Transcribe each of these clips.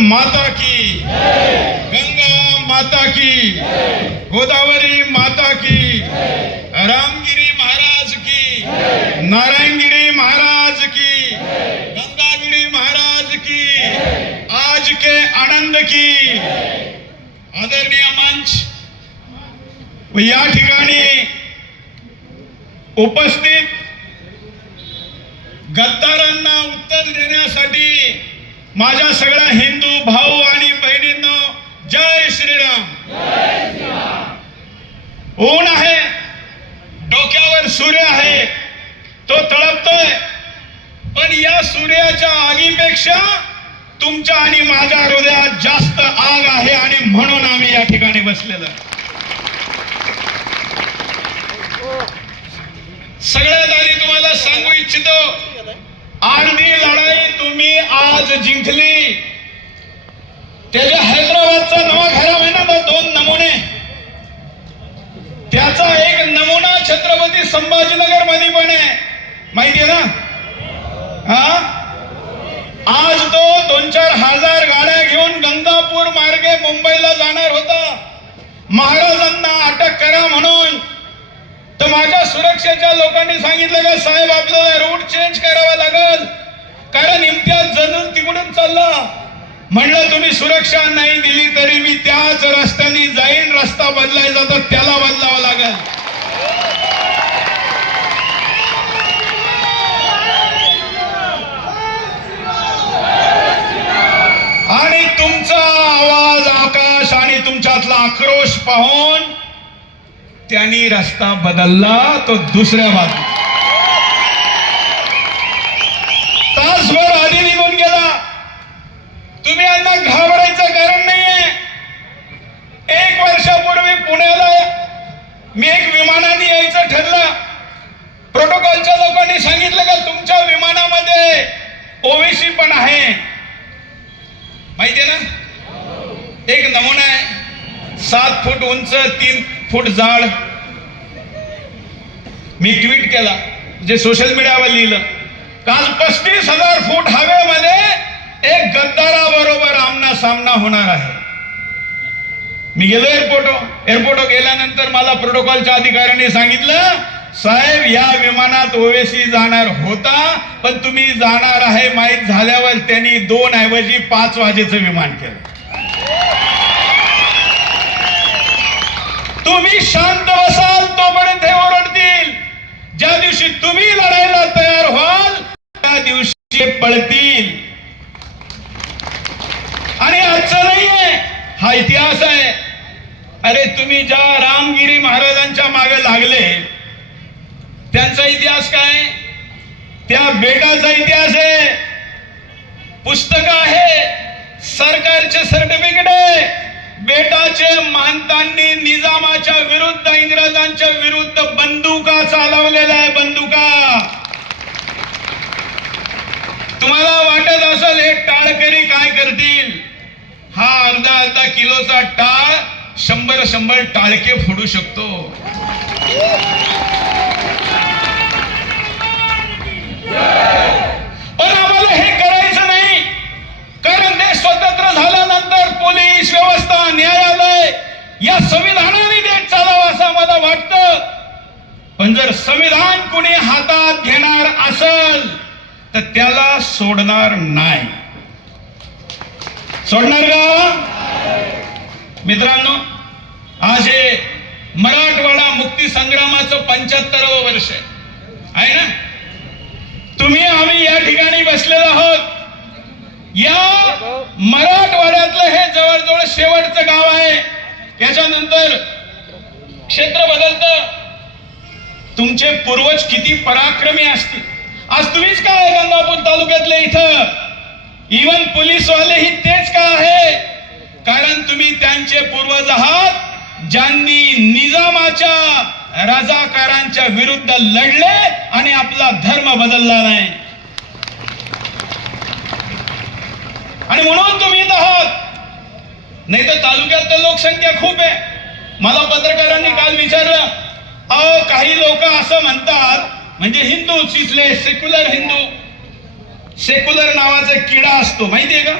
माता की, गंगा माता की, गोदावरी माता की, रामगिरी महाराज की, नारायणगिरी महाराज की, गंगागिरी महाराज की, आज के आनंद की। आदरणीय मंच व या ठिकाणी उपस्थित गद्दारांना उत्तर देण्यासाठी माझ्या सगळ्या हिंदू भाऊ आणि बहिणींनो, जय श्रीराम। ऊन आहे, डोक्यावर सूर्य आहे, तो तळपतोय, पण या सूर्याच्या आगीपेक्षा तुमच्या आणि माझ्या हृदयात जास्त आग आहे आणि म्हणून आम्ही या ठिकाणी बसलेलो। सगळ्यात आधी तुम्हाला सांगू इच्छितो, अर्धी लढाई तुम्ही आज जिंकली। त्याच्या हैदराबादचा नवा खरा महिना दोन नमुने, त्याचा एक नमुना छत्रपती संभाजीनगर मध्ये पण आहे, माहिती आहे ना? आज तो 2-4 हजार गाड्या घेऊन गंगापूर मार्गे मुंबईला जाणार होता महाराजांना अटक करा म्हणून। तर माझ्या सुरक्षेच्या लोकांनी सांगितलं का साहेब आपल्याला रूट चेंज करावा लागेल, कारण इम्तियाज जरूर तिकडून चालला। म्हणलं तुम्ही सुरक्षा नाही दिली तरी मी त्याच रस्त्याने जाईन, रस्ता बदलायचा तर त्याला बदलावा लागेल। आणि तुमचा आवाज, आकाश आणि तुमच्यातला आक्रोश पाहून त्यांनी रस्ता बदलला, तो दुसऱ्या बाजू तासभर आधी निघून गेला। तुम्ही यांना घाबरायचं कारण नाहीये। 1 वर्षापूर्वी पुण्याला मी एक विमानाने यायचं ठरलं, प्रोटोकॉलच्या लोकांनी सांगितलं का तुमच्या विमानामध्ये ओबीसी पण आहे, माहितीये ना? एक नमुना आहे, 7 फूट उंच, 3 फूट जाड। मी ट्विट केला, जे सोशल मीडियावर लिहिलं, काल 35,000 फूट हवेमध्ये एक गद्दाराबरोबर आमना सामना होणार आहे। मी गेलो एअरपोर्ट गेल्यानंतर मला प्रोटोकॉलच्या अधिकाऱ्याने सांगितलं, साहेब या विमानात ओवेसी जाणार होता, पण तुम्ही जाणार आहे माहीत झाल्यावर त्यांनी 2 ऐवजी 5 वाजेचं विमान केलं। तुम्ही शांत बसाल तोपर्यंत हे ओरडतील, ज्या दिवशी तुम्ही लढायला तयार व्हाल त्या दिवशी पळतील। आणि आजचं नाहीये, हा इतिहास आहे। अरे तुम्ही ज्या रामगिरी महाराजांच्या मागे लागले त्यांचा इतिहास काय? त्या बेटाचा इतिहास आहे, पुस्तक आहे, सरकारचे सर्टिफिकेट आहे। बेटाचे मानतांनी निजामाच्या विरुद्ध, इंग्रजांच्या विरुद्ध बंदुका चालवलेल्या आहे, बंदुका। तुम्हाला वाटत असेल हे टाळकरी काय करतील? हा अर्धा किलोचा टाळ 100 टाळके फोडू शकतो। पण आम्हाला हे करायचं नाही, कारण देश स्वतंत्र झाल्यानंतर पोलीस व्यवस्था, न्यायालय या संविधानाने देश चालावं असं मला वाटतं। पण जर संविधान कुणी हातात घेणार असेल तर त्याला सोडणार नाही। सोडणार का? मित्रांनो, आज हे मराठवाडा मुक्ती संग्रामाचं 75वं वर्ष आहे ना? तुम्ही आम्ही या ठिकाणी बसलेलो आहोत। या मराठवाड्यातलं हे जवळजवळ शेवटचं गाव आहे, याच्यानंतर क्षेत्र बदलतं। तुमचे पूर्वज किती पराक्रमी असतील। आज तुम्हीच का आहे गंगापूर तालुक्यातले इथं? इवन पोलीसवालेही तेच का आहे? कारण तुम्ही त्यांचे पूर्वज आहात ज्यांनी निजामाच्या राजाकारांच्या विरुद्ध लढले आणि आपला धर्म बदलला नाही। आणि म्हणून तुम्ही इथं आहात। नाही तर तालुक्यात तर लोकसंख्या खूप आहे। मला पत्रकारांनी काल विचारलं, अहो काही लोक असं म्हणतात, म्हणजे हिंदू, तिथले सेक्युलर हिंदू, सेक्युलर नावाचा किडा असतो, माहितीये का?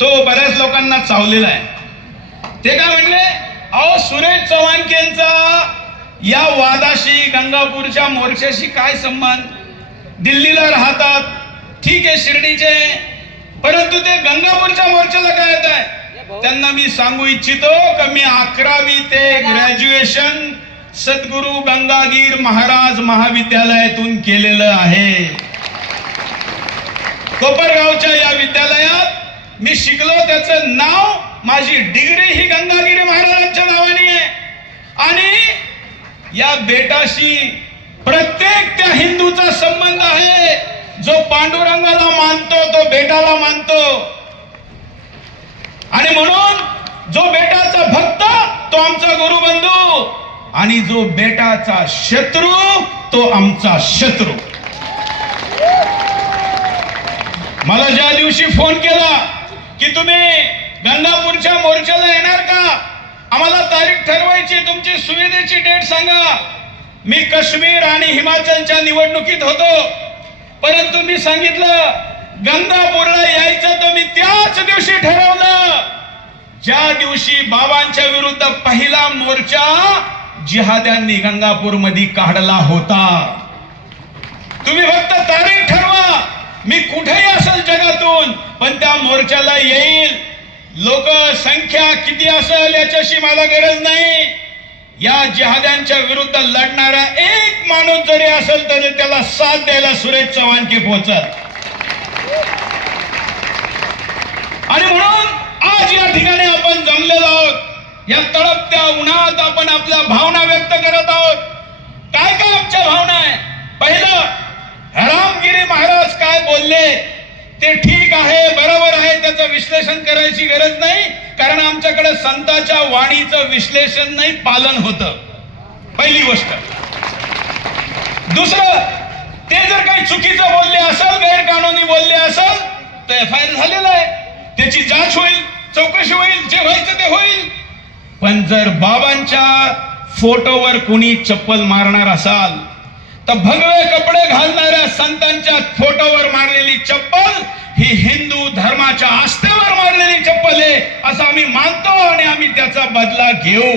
तो बऱ्याच लोकांना चावलेला आहे. ते काय म्हणले, अहो सुरेश चव्हाणकेंचा या वादाशी, गंगापूरच्या मोर्चाशी काय संबंध? दिल्लीला राहतात, ठीक आहे, शिर्डीचे, परंतु ते गंगापूरच्या मोर्चाला काय येत आहे? त्यांना मी सांगू इच्छितो की मी 11वी ते ग्रॅज्युएशन सद्गुरू गंगागीर महाराज महाविद्यालयातून केलेलं आहे. कोपरगावच्या या विद्यालयात मी शिकलो, त्याचं नाव, माझी डिग्री ही गंगागिरी महाराजांच्या नावाने आहे. आणि या बेटाशी प्रत्येक त्या हिंदूचा संबंध आहे. जो पांडुरंगाला मानतो तो बेटाला मानतो, आणि म्हणून जो बेटाचा भक्त तो आमचा गुरुबंधू, आणि जो बेटाचा शत्रू तो आमचा शत्रू. मला ज्या दिवशी फोन केला की तुम्ही गंगापूरच्या मोर्चाला येणार का, आम्हाला तारीख ठरवायची, तुमची सुविधेची डेट सांगा. मी काश्मीर आणि हिमाचलच्या निवडणुकीत होतो, परंतु मी सांगितलं गंगापूरला यायचं तर मी त्याच दिवशी ठरवलं ज्या दिवशी बाबांच्या विरुद्ध पहिला मोर्चा जिहाद्यांनी गंगापूर मध्ये काढला होता. तुम्ही फक्त तारीख ठरवा, मी कुठेही असेल जगातून, पण त्या मोर्चाला येईल. लोक संख्या किती असेल याच्याशी मला गरज नाही. या जिहाद्यांच्या विरुद्ध लढणारा एक माणूस जरी असेल तरी त्याला साथ द्यायला सुरेश चव्हाणके पोहोचत. आणि म्हणून आज या ठिकाणी आपण जमलेलो आहोत. या तळपत्या उन्हात आपण आपल्या भावना व्यक्त करत आहोत. काय काय आमच्या भावना आहे? पहिलं, रामगिरी महाराज काय बोलले ते ठीक आहे, बरोबर आहे, त्याचं विश्लेषण करायची गरज नाही, कारण आमच्याकडे संतांच्या वाणीचं विश्लेषण नाही, पालन होतं. पहिली गोष्ट. दुसरं, ते जर काही चुकीचं बोलले असेल, गैरकानूनी बोलले असेल तर FIR झालेला आहे, त्याची जांच होईल, चौकशी होईल, जे व्हायचं ते होईल. पण जर बाबांच्या फोटोवर कोणी चप्पल मारणार असाल तर भगवे कपडे घालणाऱ्या संतांच्या फोटोवर मारलेली चप्पल ही हिंदू धर्माच्या आस्थेवर मारलेली चप्पल आहे असं आम्ही मानतो, आणि आम्ही त्याचा बदला घेऊ.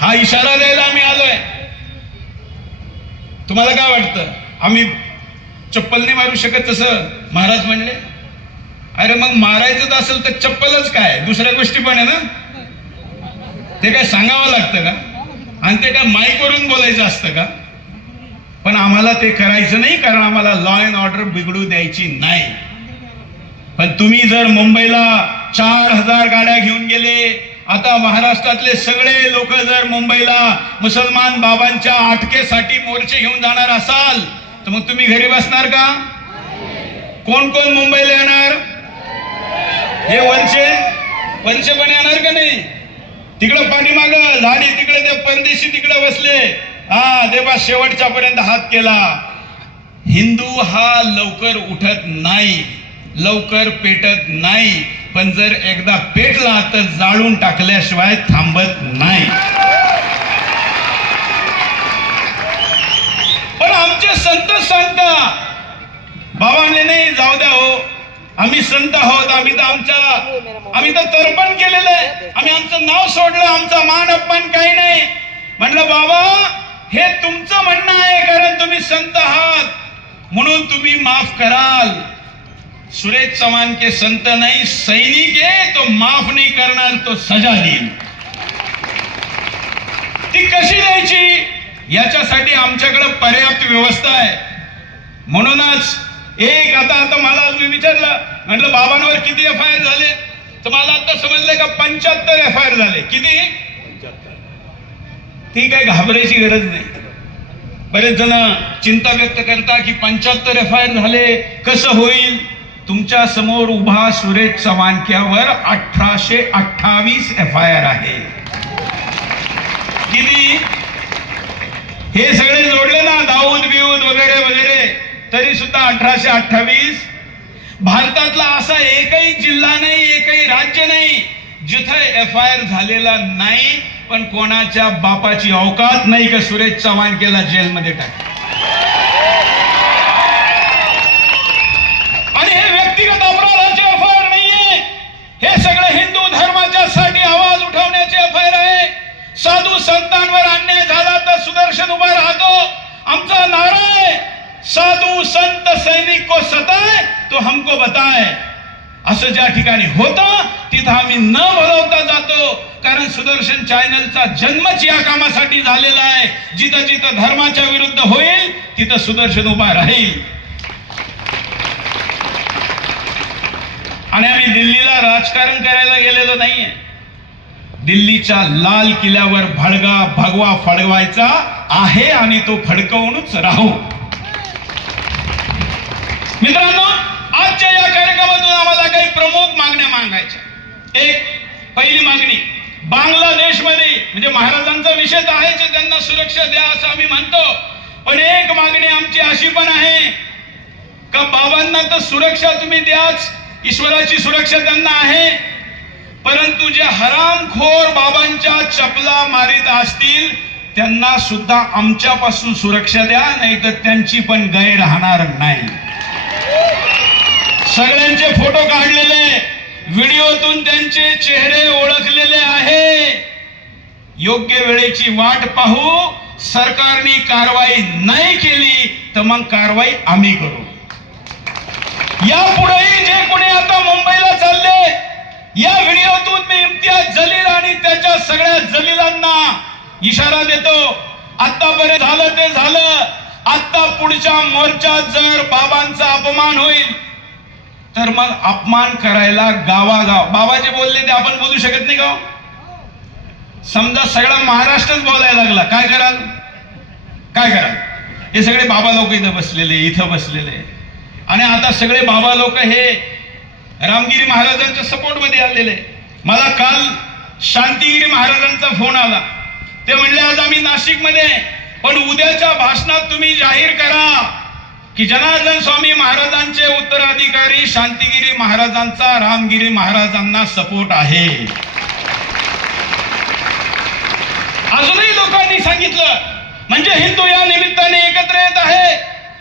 हा इशारा द्यायला आम्ही आलोय. तुम्हाला काय वाटतं, आम्ही चप्पल नाही मारू शकत तसं महाराज म्हणले? अरे मग मारायचं असेल तर चप्पलच काय, दुसऱ्या गोष्टी पण आहे ना. ते काय सांगावं लागतं का? आणि ते काय माईक वरून बोलायचं असतं का? पण आम्हाला ते करायचं नाही, कारण आम्हाला लॉ अँड ऑर्डर बिघडू द्यायची नाही. पण तुम्ही जर मुंबईला 4000 गाड्या घेऊन गेले, आता महाराष्ट्रातले सगळे लोक जर मुंबईला मुसलमान बाबांच्या अटकेसाठी मोर्चे घेऊन जाणार असाल तर मग तुम्ही घरी बसणार का? कोण कोण मुंबईला येणार? हे वंशे पण येणार का नाही? तिकडं पाठीमाग झाडी, तिकडे ते परदेशी तिकडे बसले, हा देवा शेवटच्या पर्यंत हात केला. हिंदू हा लवकर उठत नाही, लवकर पेटत नाही, पण जर एकदा पेटला तर जाळून टाकल्याशिवाय थांबत नाही. पण आमचे संत सांगतात, बाबांनी नाही, जाऊ द्या हो, आम्ही संत आहोत, आम्ही तर तर्पण केलेलं आहे, आम्ही आमचं नाव सोडलं, आमचा मान अपमान काही नाही. म्हणलं बाबा, हे तुमचं म्हणणं आहे, कारण तुम्ही संत आहात म्हणून तुम्ही माफ कराल. सुरेश चव्हाणके संत नाही, सैनिक आहे, तो माफ नाही करणार, तो सजा देईल. ती कशी द्यायची याच्यासाठी आमच्याकडे पर्याप्त व्यवस्था आहे. म्हणूनच आता मला मी विचारलं, म्हटलं बाबांवर किती FIR झाले, तर मला आता समजलं का 75 FIR झाले. किती? 75. ती काही घाबरायची गरज नाही. बरेच जण चिंता व्यक्त करता की 75 FIR झाले, कसं होईल? तुमच्या समोर उभा सुरेश चव्हाणक्यावर 1828 FIR आहे. किती? हे सगळे जोडले ना, दाऊद बिऊद वगैरे वगैरे, तरी सुद्धा 1828. भारतातला असा एकही जिल्हा नाही, एकही राज्य नाही जिथे FIR झालेला नाही, पण कोणाच्या बापाची औकात नाही का सुरेश चव्हाणकेला जेलमध्ये टाक. आणि हे व्यक्त हे सगळं हिंदू धर्माच्या साठी आवाज उठवण्याचे एफआयआर आहे. साधू संतांवर अन्याय झाला तर सुदर्शन उभा राहतो. आमचा नारा आहे, साधू संत सैनिक को सताए तो हमको बताए. असं ज्या ठिकाणी होतं तिथं आम्ही न बोलवता जातो, कारण सुदर्शन चॅनलचा जन्मच या कामासाठी झालेला आहे. जिथं जिथं धर्माच्या विरुद्ध होईल तिथं सुदर्शन उभा राहील. आणि आम्ही दिल्लीला राजकारण करायला गेलेलो नाहीये. दिल्लीच्या लाल किल्ल्यावर भगवा फडवायचा आहे आणि तो फडकवूनच राहू. मित्रांनो, आजच्या या कार्यक्रमातून आम्हाला काही प्रमुख मागण्या मागायच्या. एक पहिली मागणी, बांगलादेशमध्ये म्हणजे महाराजांचा विषय तर आहे जे त्यांना सुरक्षा द्या असं आम्ही म्हणतो, पण एक मागणी आमची अशी पण आहे का बाबांना तर सुरक्षा तुम्ही द्याच, ईश्वराची सुरक्षा त्यांना आहे, परंतु जे हरामखोर बाबांच्या चपला मारीत असतील त्यांना सुद्धा आमच्यापासून सुरक्षा द्या, नाही तर त्यांची पण गैर राहणार नाही. सगळ्यांचे फोटो काढलेले, व्हिडिओतून त्यांचे चेहरे ओळखलेले आहे. योग्य वेळेची वाट पाहू. सरकारने कारवाई नाही केली तर मग कारवाई आम्ही करू. यापुढेही जे कोणी आता मुंबईला चालले, या व्हिडिओतून मी इम्तियाज जलील आणि त्याच्या सगळ्या जलीलांना इशारा देतो, आतापर्यंत झालं ते झालं. आता पुढच्या मोर्चात जर बाबांचा अपमान होईल तर मग अपमान करायला गावागाव, बाबा जे बोलले ते आपण बोलू शकत नाही का? समजा सगळा महाराष्ट्रच बोलायला लागला, काय कराल? काय कराल? हे सगळे बाबा लोक इथं बसलेले आणि आता सगळे बाबा लोक हे रामगिरी महाराजांच्या सपोर्ट मध्ये आलेले. मला काल शांतिगिरी महाराजांचा फोन आला. ते म्हणले आज आम्ही नाशिक मध्ये, पण उद्याच्या भाषणात तुम्ही जाहीर करा की जनार्दन स्वामी महाराजांचे उत्तराधिकारी शांतिगिरी महाराजांचा रामगिरी महाराजांना सपोर्ट आहे. अजूनही लोकांनी सांगितलं, म्हणजे हिंदू या निमित्ताने एकत्र येत आहे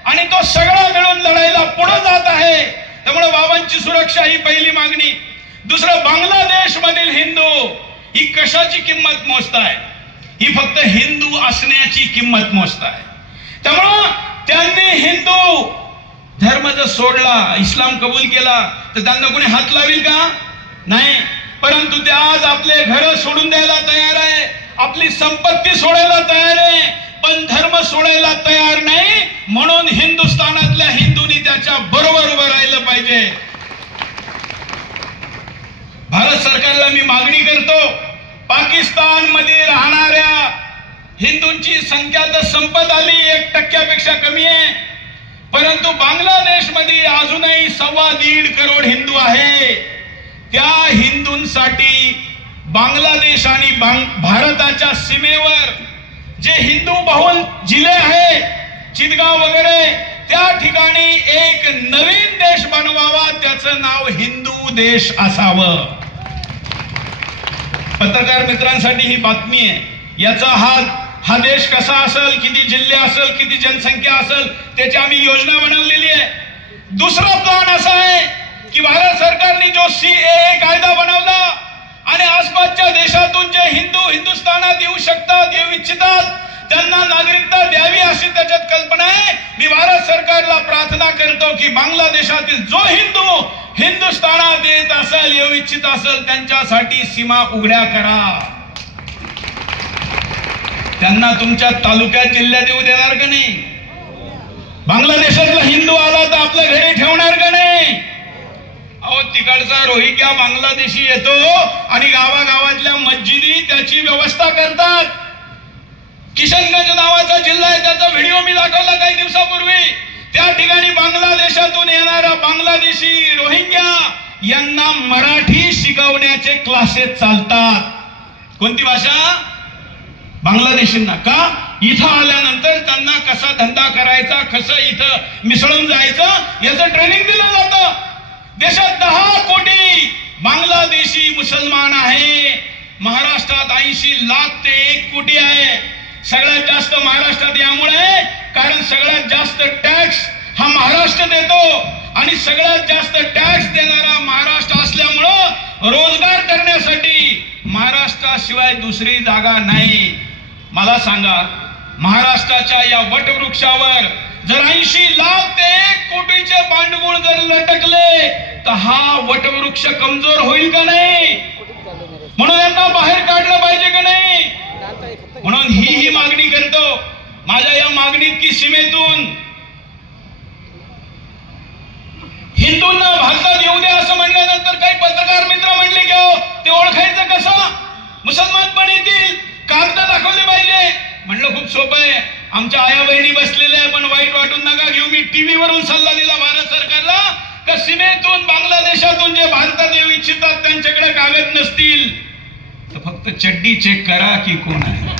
आणि तो सगळा मिळून लढायला पुढे जात आहे. त्यामुळे बाबांची सुरक्षा ही पहिली मागणी. दुसरं, बांगलादेश मधील हिंदू ही कशाची किंमत मोजताय? ही फक्त हिंदू असण्याची किंमत मोजताय. त्यामुळं त्यांनी हिंदू धर्म जर सोडला, इस्लाम कबूल केला तर त्यांना कोणी हात लावेल का? नाही. परंतु ते आज आपले घर सोडून द्यायला तयार आहे, आपली संपत्ती सोडायला तयार आहे, पण धर्म सोडायला तयार नाही. म्हणून हिंदुस्थानातल्या हिंदूंनी त्याच्या बरोबर उभं राहिलं पाहिजे. भारत सरकारला मी मागणी करतो, पाकिस्तान मध्ये राहणाऱ्या हिंदूंची संख्या तर संपत आली, 1% कमी आहे, परंतु बांगलादेश मध्ये अजूनही 1.25 करोड हिंदू आहे. त्या हिंदूंसाठी बांगलादेश आणि भारताच्या सीमेवर जे हिंदू बहुल जिल्हे आहे, चितगाव वगैरे, त्या ठिकाणी एक नवीन देश बनवावा, त्याचं नाव हिंदू देश असावं. पत्रकार मित्रांसाठी ही बातमी आहे. याचा हा देश कसा असेल, किती जिल्हे असेल, किती जनसंख्या असेल, त्याची आम्ही योजना बनवलेली आहे. दुसरा प्लॅन असा आहे की भारत सरकारने जो CAA कायदा बनवला आणि आसपासच्या देशातून जे हिंदू हिंदुस्थानात येऊ शकतात, येऊ इच्छितात, त्यांना नागरिकता द्यावी अशी त्याच्यात कल्पना आहे. मी भारत सरकारला प्रार्थना करतो की बांगलादेशातील जो हिंदू हिंदुस्थानात येत असेल, येऊ इच्छित असेल, त्यांच्यासाठी सीमा उघड्या करा. त्यांना तुमच्या तालुक्यात जिल्ह्यात येऊ देणार का नाही? बांगलादेशातला हिंदू आला तर आपल्या घरी ठेवणार का नाही? अहो, तिकडचा रोहिंग्या बांगलादेशी येतो आणि गावागावातल्या मस्जिदी त्याची व्यवस्था करतात. किशनगंज नावाचा जिल्हा आहे, त्याचा व्हिडिओ मी दाखवला काही दिवसापूर्वी. त्या ठिकाणी बांगलादेशातून येणारा बांगलादेशी रोहिंग्या यांना मराठी शिकवण्याचे क्लासेस चालतात. कोणती भाषा? बांगलादेशींना. का? इथं आल्यानंतर त्यांना कसा धंदा करायचा, कसं इथं मिसळून जायचं याचं ट्रेनिंग दिलं जातं. देशात 10 कोटी बांगलादेशी मुसलमान आहे. महाराष्ट्रात 80 लाख ते 1 कोटी आहे. सगळ्यात जास्त महाराष्ट्रात यामुळे, कारण सगळ्यात जास्त टॅक्स हा महाराष्ट्र देतो आणि सगळ्यात जास्त टॅक्स देणारा महाराष्ट्र असल्यामुळं रोजगार करण्यासाठी महाराष्ट्राशिवाय दुसरी जागा नाही. मला सांगा, महाराष्ट्राच्या या वटवृक्षावर जर 80 लाख ते 1 कोटीचे भांडवल जर लटकले तर हा वटवृक्ष कमजोर होईल का नाही? म्हणून यांना बाहेर काढलं पाहिजे का नाही? म्हणून ही मागणी करतो. माझ्या या मागणीत की सीमेतून हिंदूंना भारतात येऊ द्या असं म्हणल्यानंतर काही पत्रकार मित्र म्हणले की हो ते ओळखायचं कसं? मुसलमान पण येतील, कागद दाखवले पाहिजे. म्हणलं खूप सोपं आहे, आमच्या आया बहिणी बसलेल्या आहे, पण वाईट वाटून नका घेऊ. मी टीव्ही वरून सल्ला दिला भारत सरकारला का सीमेतून बांगलादेशातून जे भारतात येऊ इच्छितात त्यांच्याकडे कागद नसतील तर फक्त चड्डी चेक करा की कोण आहे.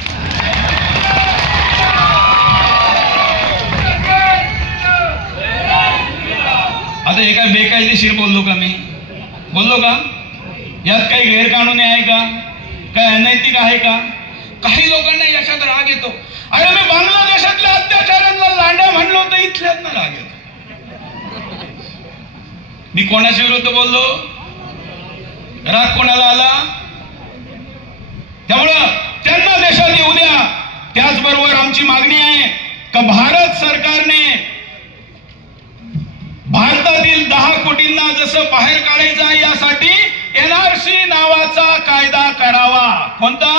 आता हे काय बेकायदेशीर बोललो का मी? बोललो का? यात काही गैरकानूनी आहे का? काय अनैतिक आहे का? काही लोकांना याच्यात राग येतो. अरे मी बांगलादेशातल्या अत्याचारांना लांड्या म्हणलो तर इथल्यात राग येतो. मी कोणाच्या विरुद्ध बोललो? राग कोणाला आला? त्यामुळं त्यांना देशात येऊ द्या. त्याचबरोबर आमची मागणी आहे का भारत सरकारने भारतातील 10 कोटींना जसं बाहेर काढायचं आहे यासाठी NRC नावाचा कायदा करावा. कोणता?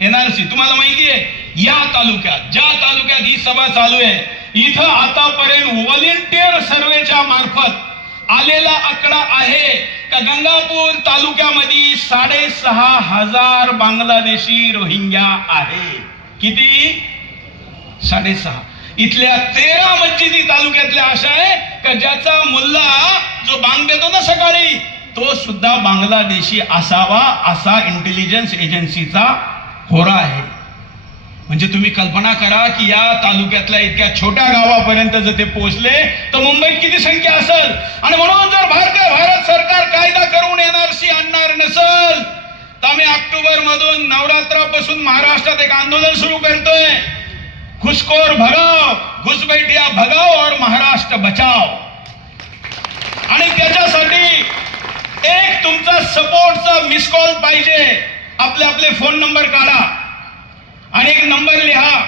NRC. तुम्हाला माहिती आहे या तालुक्यात, ज्या तालुक्यात ही सभा चालू आहे, इथं आतापर्यंत व्हॉलेंटियर सर्वेच्या मार्फत आलेला आकडा आहे का गंगापूर तालुक्यामध्ये 6,500 बांगलादेशी रोहिंग्या आहे. किती? 6,500. इथल्या 13 मस्जिदी तालुक्यातल्या अशा आहे का ज्याचा मुल्ला जो बांग देतो ना सकाळी तो सुद्धा बांगलादेशी असावा असा इंटेलिजन्स एजन्सीचा होरा आहे. म्हणजे तुम्ही कल्पना करा की या तालुक्यातल्या इतक्या छोट्या गावापर्यंत जर ते पोहोचले तर मुंबईत किती संख्या असेल. आणि म्हणून जर भारत सरकार कायदा करून NRC आणणार नसेल तर आम्ही ऑक्टोबर मधून नवरात्रापासून महाराष्ट्रात एक आंदोलन सुरू करतोय. घुसखोर भगाव, घुसपैठिया भगाव और महाराष्ट्र बचाव. आणि त्याच्यासाठी एक तुमचा सपोर्टचा मिस कॉल पाहिजे. आपले आपले फोन नंबर काढा आणि एक नंबर लिहा.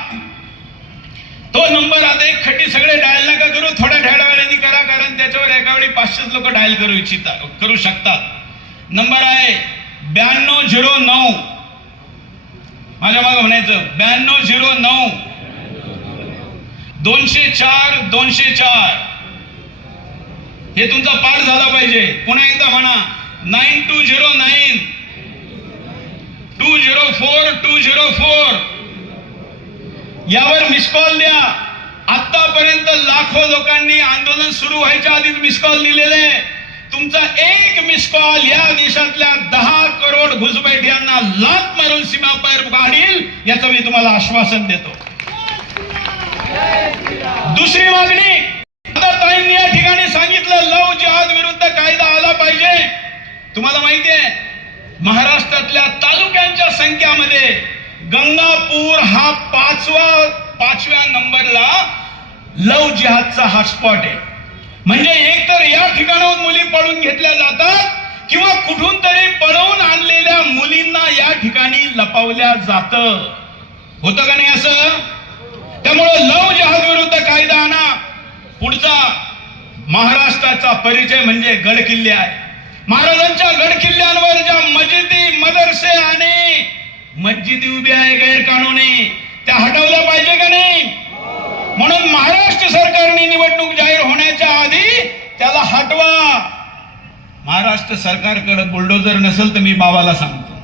तो नंबर आता एक खट्टी सगळे डायल नका करू, थोड्या वेळाने करा, कारण त्याच्यावर एका वेळी 500 लोक डायल करू शकतात. नंबर आहे 9209. माझ्या मागे म्हणायचं 9209 204 204. हे तुमचा पाठ झाला पाहिजे. पुन्हा एकदा म्हणा 9209 204 204. यावर मिस कॉल द्या. आतापर्यंत लाखो लोकांनी आंदोलन सुरू व्हायच्या आधीच मिस कॉल दिलेले. तुमचा एक मिस कॉल या देशातल्या 10 करोड घुसपैठियांना लाथ मारून सीमा पार काढील याचं मी तुम्हाला आश्वासन देतो. दुसरी मागणी, आता ताईंनी या ठिकाणी सांगितलं लव जिहाद विरुद्ध कायदा आला पाहिजे. तुम्हाला माहिती आहे महाराष्ट्रातल्या तालुक्यांच्या संख्यामध्ये गंगापूर हा 5व्या नंबरला लव जिहादचा हॉटस्पॉट आहे. म्हणजे एक तर या ठिकाणाहून मुली पळून घेतल्या जातात किंवा कुठून तरी पळवून आणलेल्या मुलींना या ठिकाणी लपवल्या जातं. होतं का नाही असं? त्यामुळे लव जिहाद विरुद्ध कायदा आणा. पुढचा महाराष्ट्राचा परिचय म्हणजे गड किल्ले आहे. महाराजांच्या गड किल्ल्यांवर ज्या मस्जिदी, मदरसे आणि मस्जिदी उभी आहे गैरकानूनी, त्या हटवल्या पाहिजे का नाही? म्हणून महाराष्ट्र सरकारने निवडणूक जाहीर होण्याच्या आधी त्याला हटवा. महाराष्ट्र सरकारकडे बुलडोजर नसेल तर मी बाबाला सांगतो.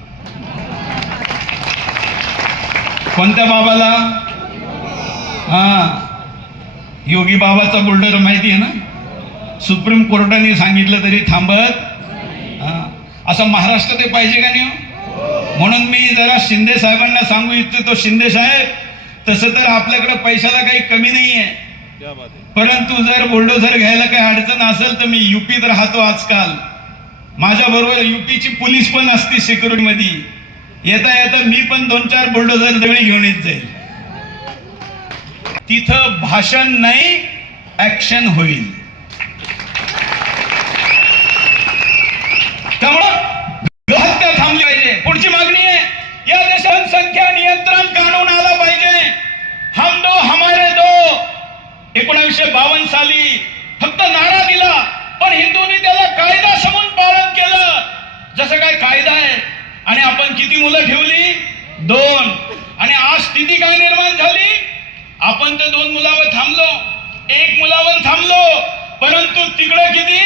कोणत्या बाबाला? योगी बाबाचा बुलडोजर माहिती आहे ना? सुप्रीम कोर्टाने सांगितलं तरी थांबत. असं महाराष्ट्र ते पाहिजे का नाही? म्हणून मी जरा शिंदे साहेबांना सांगू इच्छितो, शिंदे साहेब तसं तर आपल्याकडे पैशाला काही कमी नाहीये, परंतु जर बुलडोझर घ्यायला काही अडचण असेल तर मी युपीत राहतो आजकाल. माझ्या बरोबर युपीची पोलीस पण असते सिक्युरिटी मध्ये. येता येता मी पण 2-4 बुलडोझर देवळी घेऊन येत जाईल. तिथं भाषण नाही, ऍक्शन होईल. त्यामुळे मुलं ठेवली 2, आणि आज स्थिती काय निर्माण झाली? आपण तर 2 मुलावर थांबलो, 1 मुलावर थांबलो, परंतु तिकडे किती?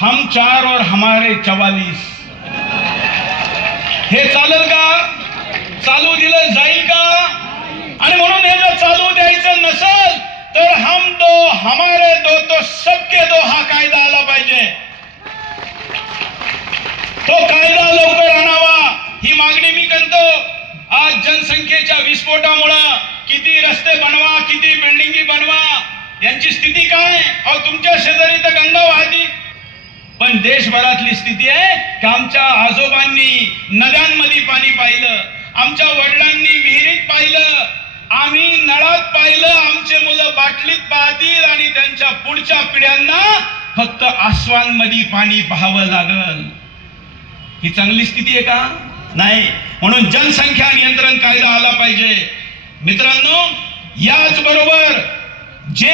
हम 4 और हमारे 44. हे चालेल का? चालू दिलं जाईल का? आणि म्हणून हे जर चालू द्यायचं नसेल तर हम 2 हमारे 2 तो सबके 2 हा कायदा आला पाहिजे. तो कायदा लवकर आणावा ही मागणी मी करतो. आज जनसंख्येच्या विस्फोटामुळे किती रस्ते बनवा, किती बिल्डिंगी बनवा, यांची स्थिती काय? अहो तुमच्या शेजारी तर गंगा वाहती, पण देशभरातली स्थिती आहे की आमच्या आजोबांनी नद्यांमध्ये पाणी पाहिलं, आमच्या वडिलांनी विहिरीत पाहिलं, आम्ही नळात पाहिलं, आमचे मुलं बाटलीत पाहतील आणि त्यांच्या पुढच्या पिढ्यांना फक्त आसवांमध्ये पाणी पाहावं लागल. ही चांगली स्थिती आहे का? नाही. म्हणून जनसंख्या नियंत्रण कायदा आला पाहिजे. मित्रांनो, याच बरोबर जे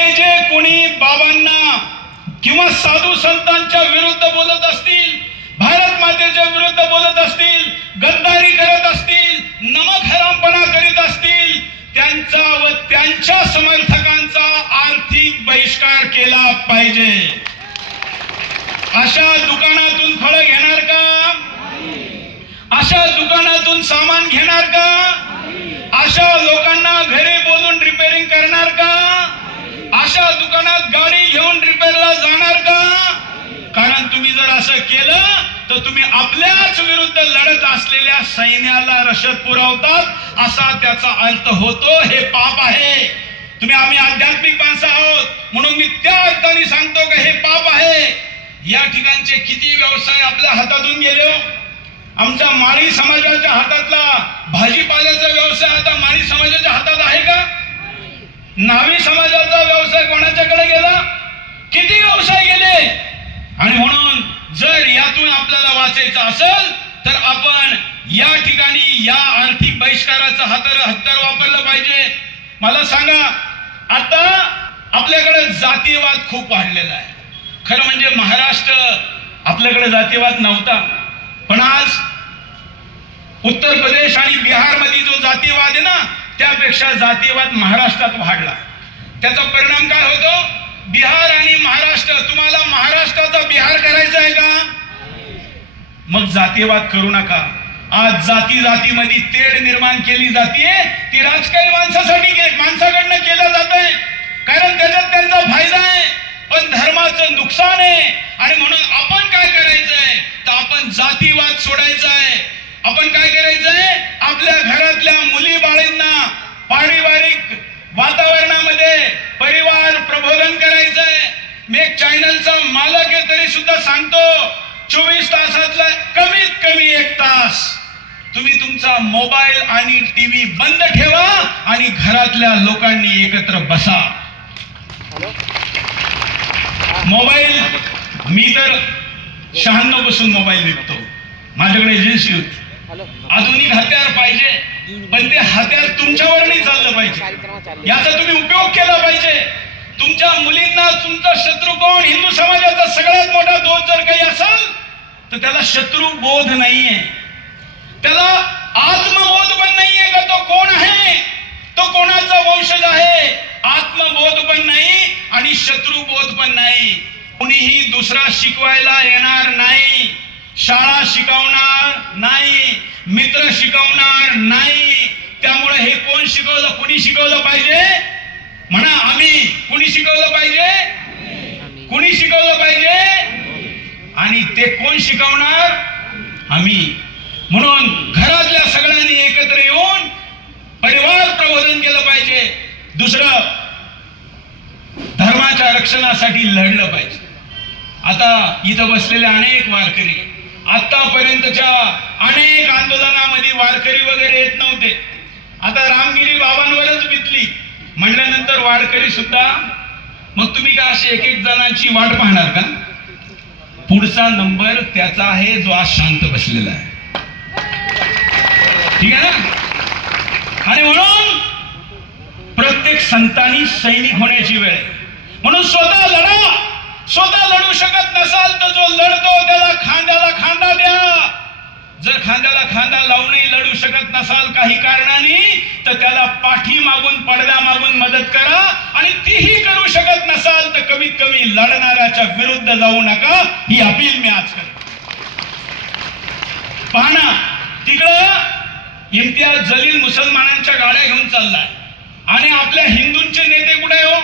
कोणी बाबांना किंवा साधू संतांच्या विरुद्ध बोलत असतील, भारत मातेच्या विरुद्ध बोलत असतील, गद्दारी करत असतील, नमक हरामपणा करीत असतील, त्यांचा व त्यांच्या समर्थकांचा आर्थिक बहिष्कार केला पाहिजे. अशा दुकानातून फळं घेणार का? अशा दुकानातून सामान घेणार का? अशा लोकांना घरी बोलून रिपेअरिंग करणार का? अशा दुकानात गाडी घेऊन रिपेअरला जाणार का? कारण तुम्ही जर असं केलं तर तुम्ही आपल्याच विरुद्ध लढत असलेल्या सैन्याला रसद पुरवतात, असा त्याचा अर्थ होतो. हे पाप आहे. आम्ही आध्यात्मिक माणसं आहोत म्हणून मी त्या अर्थाने सांगतो की हे पाप आहे. या ठिकाणचे किती व्यवसाय आपल्या हातातून गेले. आमच्या माळी समाजाच्या हातातला भाजीपाल्याचा व्यवसाय आता माळी समाजाच्या हातात आहे का? न्हावी समाजाचा व्यवसाय कोणाच्याकडे गेला? किती व्यवसाय गेले. आणि म्हणून जर यातून आपल्याला वाचायचं असेल तर आपण या ठिकाणी या आर्थिक बहिष्काराचं हत्यार वापरलं पाहिजे. मला सांगा, आता आपल्याकडे जातीयवाद खूप वाढलेला आहे. खरं म्हणजे महाराष्ट्र आपल्याकडे जातीयवाद नव्हता, पण आज उत्तर प्रदेश आणि बिहार मध्ये जो जातीयवाद आहे ना, त्यापेक्षा जातीयवाद महाराष्ट्रात वाढला. त्याचा परिणाम काय होतो? बिहार आणि महाराष्ट्र, तुम्हाला महाराष्ट्राचा बिहार करायचा आहे का? मग जातीयवाद करू नका. आज जातीमध्ये तेढ निर्माण केली जाते, ती राजकीय माणसाकडनं केलं जात आहे, कारण त्याच्यात त्यांचा फायदा आहे, पण धर्माचं नुकसान आहे. आणि म्हणून आपण काय करायचंय तर आपण जातीवाद सोडायचा आहे. आपण काय करायचंय? आपल्या घरातल्या मुली बाळींना पारिवारिक वातावरणामध्ये परिवार प्रबोधन करायचंय. मी एक चॅनलचा मालक आहे तरी सुद्धा सांगतो, 24 तासातला कमीत कमी 1 तास तुम्ही तुमचा मोबाईल आणि टीव्ही बंद ठेवा आणि घरातल्या लोकांनी एकत्र बसा. मोबाईल, मी तर 96 पासून मोबाईल विकतो. माझ्याकडे एजन्सी होती. आधुनिक हत्यार पाहिजे, पण ते हत्यार तुमच्यावर नाही चाललं पाहिजे, याचा तुम्ही उपयोग केला पाहिजे. तुमच्या मुलींना तुमचा शत्रू कोण? हिंदू समाजाचा सगळ्यात मोठा दोष जर काही असेल तर त्याला शत्रुबोध नाहीये, त्याला आत्मबोध पण नाहीये का तो कोण आहे, तो कोणाचा वंशज आहे. आत्मबोध पण नाही आणि शत्रुबोध पण नाही. कुणीही दुसरा शिकवायला येणार नाही, शाळा शिकवणार नाही, मित्र शिकवणार नाही. त्यामुळे हे कोण शिकवलं? कुणी शिकवलं पाहिजे? म्हणा आम्ही. कुणी शिकवलं पाहिजे? कुणी शिकवलं पाहिजे? आणि ते कोण शिकवणार? आम्ही. म्हणून घरातल्या सगळ्यांनी एकत्र येऊन परिवार प्रबोधन केलं पाहिजे. दुसरं, धर्माच्या रक्षणासाठी लढलं पाहिजे. आता इथं बसलेले अनेक वारकरी, आतापर्यंतच्या अनेक आंदोलनामध्ये वारकरी वगैरे येत नव्हते. आता रामगिरी बाबांवरच बितली म्हणल्यानंतर वारकरी सुद्धा. मग तुम्ही का असे एक जणांची वाट पाहणार का? पुढचा नंबर त्याचा आहे जो आज शांत बसलेला आहे. ठीक आहे ना? आणि म्हणून प्रत्येक संतांनी सैनिक होण्याची वेळ आहे. म्हणून स्वतः लढा. स्वतः लढू शकत नसाल तर जो लढतो त्याला खांद्याला खांदा द्या. जर खांद्याला खांदा लावूनही लढू शकत नसाल काही कारणाने, तर त्याला पाठी मागून पडद्या मागून मदत करा. आणि तीही करू शकत नसाल तर कमीत कमी लढणाऱ्याच्या विरुद्ध जाऊ नका, ही अपील मी आज करतो. पाहना, तिकडं इम्तियाज जलील मुसलमानांच्या गाड्या घेऊन चाललाय आणि आपल्या हिंदूंचे नेते कुठे हो?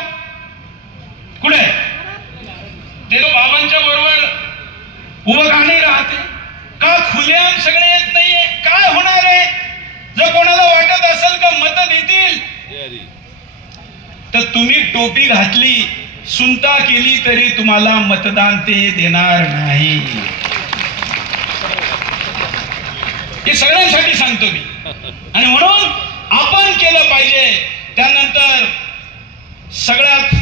कुठे? ते बाबांच्या बरोबर उभं का नाही राहते? का खुलेआम सगळे येत नाहीये? काय होणार आहे? जर कोणाला वाटत असेल का मत देतील, तर तुम्ही टोपी घातली, सुनता केली तरी तुम्हाला मतदान ते देणार नाही. हे सगळ्यांसाठी सांगतो मी. आणि म्हणून आपण केलं पाहिजे. त्यानंतर सगळ्यात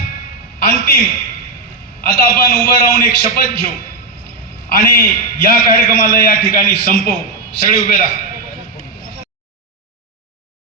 अंतिम आता आपण उभं राहून एक शपथ घेऊ आणि या कार्यक्रमाला या ठिकाणी संपवू. सगळे उभे राहा.